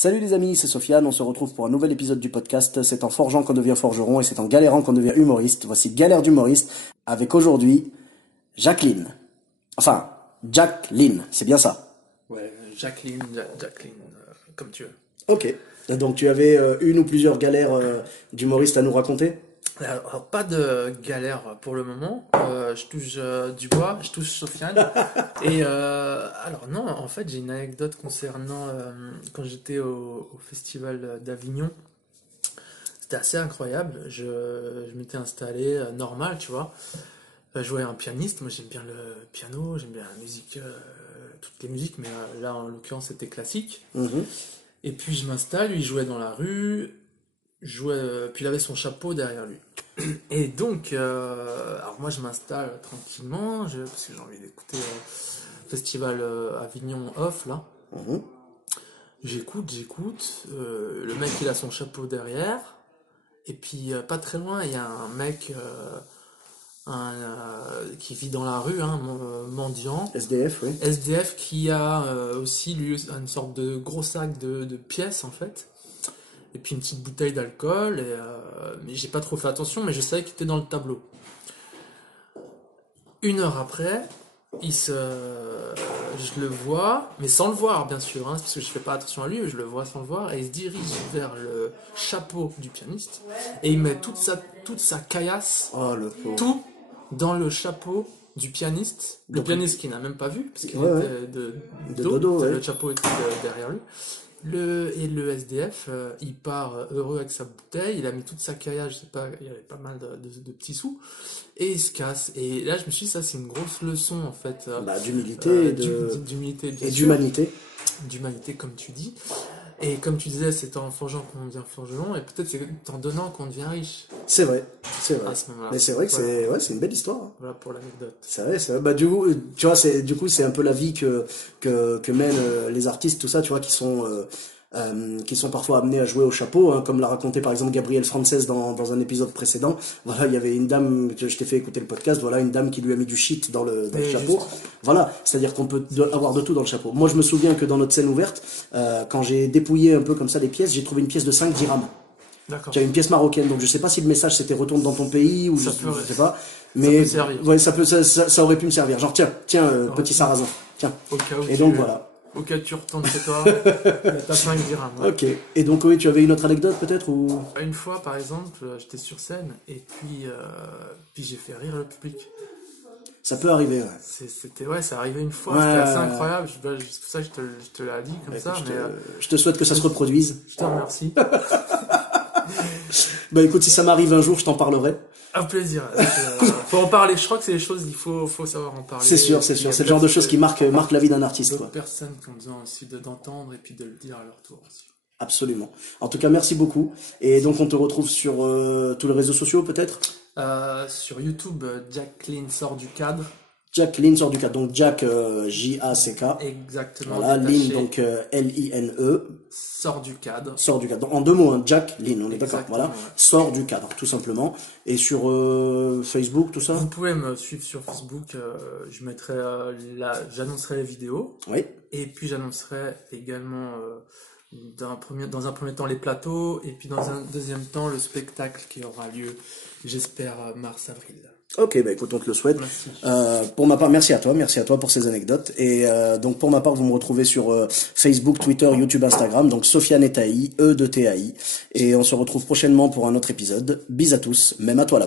Salut les amis, c'est Sofiane, on se retrouve pour un nouvel épisode du podcast. C'est en forgeant qu'on devient forgeron et c'est en galérant qu'on devient humoriste. Voici Galère d'humoriste avec aujourd'hui Jacqueline. Enfin, Jacqueline, c'est bien ça. Ouais, Jacqueline, comme tu veux. Ok, donc tu avais une ou plusieurs galères d'humoriste à nous raconter? Alors, pas de galère pour le moment. Je touche du bois, je touche Sofiane. Et alors non, en fait, j'ai une anecdote concernant quand j'étais au festival d'Avignon. C'était assez incroyable. Je m'étais installé normal, tu vois. Je jouais un pianiste. Moi, j'aime bien le piano, j'aime bien la musique, toutes les musiques, mais là, en l'occurrence, c'était classique. Mhm. Et puis je m'installe, lui il jouait dans la rue, puis il avait son chapeau derrière lui. Et donc, alors moi je m'installe tranquillement, parce que j'ai envie d'écouter Festival Avignon Off là. Mhm. J'écoute, le mec il a son chapeau derrière, et puis pas très loin il y a un mec qui vit dans la rue, hein, mendiant. SDF, oui. SDF qui a aussi lui une sorte de gros sac de pièces en fait, et puis une petite bouteille d'alcool, mais j'ai pas trop fait attention, mais je savais qu'il était dans le tableau. Une heure après, je le vois, mais sans le voir bien sûr, hein, parce que je fais pas attention à lui, mais je le vois sans le voir, et il se dirige vers le chapeau du pianiste, et il met toute sa caillasse, Oh le pauvre. tout dans le chapeau du pianiste, le Donc, pianiste qui n'a même pas vu, parce qu'il ouais, était de dodo, ouais. le chapeau était derrière lui. Le SDF, il part heureux avec sa bouteille, il a mis toute sa caillasse, je sais pas, il y avait pas mal de petits sous, et il se casse. Et là, je me suis dit, ça, c'est une grosse leçon, en fait. D'humilité d'humilité, bien et sûr. d'humanité. D'humanité, comme tu dis. Et comme tu disais, c'est en forgeant qu'on devient forgeron, et peut-être c'est en donnant qu'on devient riche. C'est vrai. À ce moment-là. Mais c'est vrai que Voilà. c'est une belle histoire, hein. Voilà pour l'anecdote. C'est vrai, c'est vrai. Bah, du coup, tu vois, c'est un peu la vie que mènent les artistes, tout ça, tu vois, qui sont parfois amenés à jouer au chapeau, hein, comme l'a raconté par exemple Gabriel Frances dans un épisode précédent. Voilà, il y avait une dame, je t'ai fait écouter le podcast, voilà, une dame qui lui a mis du shit dans le chapeau. Juste. Voilà, c'est-à-dire qu'on peut avoir de tout dans le chapeau. Moi, je me souviens que dans notre scène ouverte, quand j'ai dépouillé un peu comme ça les pièces, j'ai trouvé une pièce de 5 dirhams. D'accord. Tu as une pièce marocaine, donc je sais pas si le message c'était retourne dans ton pays ou je sais pas, mais peut servir. ouais, ça aurait pu me servir. Genre tiens, petit sarrasin, tiens. Au cas où Et donc voilà. Au cas où tu retournes chez toi, t'as 5 dirhams. Ouais. Ok. Et donc oui, tu avais une autre anecdote peut-être ou? Une fois, par exemple, j'étais sur scène et puis j'ai fait rire le public. Ça peut arriver, ouais. Ça arrivait une fois, Ouais, c'était assez incroyable. C'est pour ça que je te l'ai dit comme Écoute, ça. je te souhaite que ça se reproduise. Je te remercie. Bah écoute, si ça m'arrive un jour, je t'en parlerai. Un plaisir. Faut en parler. Je crois que c'est les choses, il faut savoir en parler. C'est sûr. C'est le genre de choses qui marquent la vie d'un artiste, D'autres quoi. personnes qui ont besoin aussi d'entendre et puis de le dire à leur tour aussi. Absolument. En tout cas, merci beaucoup. Et donc, on te retrouve sur tous les réseaux sociaux, peut-être? Sur YouTube, Jacqueline sort du cadre. Jacqueline sort du cadre. Donc, Jack, J-A-C-K. Exactement. Voilà, détaché. Lynn, donc L-I-N-E. Sort du cadre. Sort du cadre. En deux mots, hein, Jacqueline, on est d'accord. Exactement, Voilà. ouais. Sort du cadre, tout simplement. Et sur Facebook, tout ça? Vous pouvez me suivre sur Facebook, je mettrai j'annoncerai les vidéos, Oui. et puis j'annoncerai également dans un premier temps les plateaux, et puis dans un deuxième temps le spectacle qui aura lieu, j'espère, mars-avril. Ok, bah écoute, on te le souhaite. Merci. Pour ma part, merci à toi pour ces anecdotes. Et donc pour ma part, vous me retrouvez sur Facebook, Twitter, YouTube, Instagram. Donc Sofiane et Taï, E de TAI. Et on se retrouve prochainement pour un autre épisode. Bis à tous, même à toi là.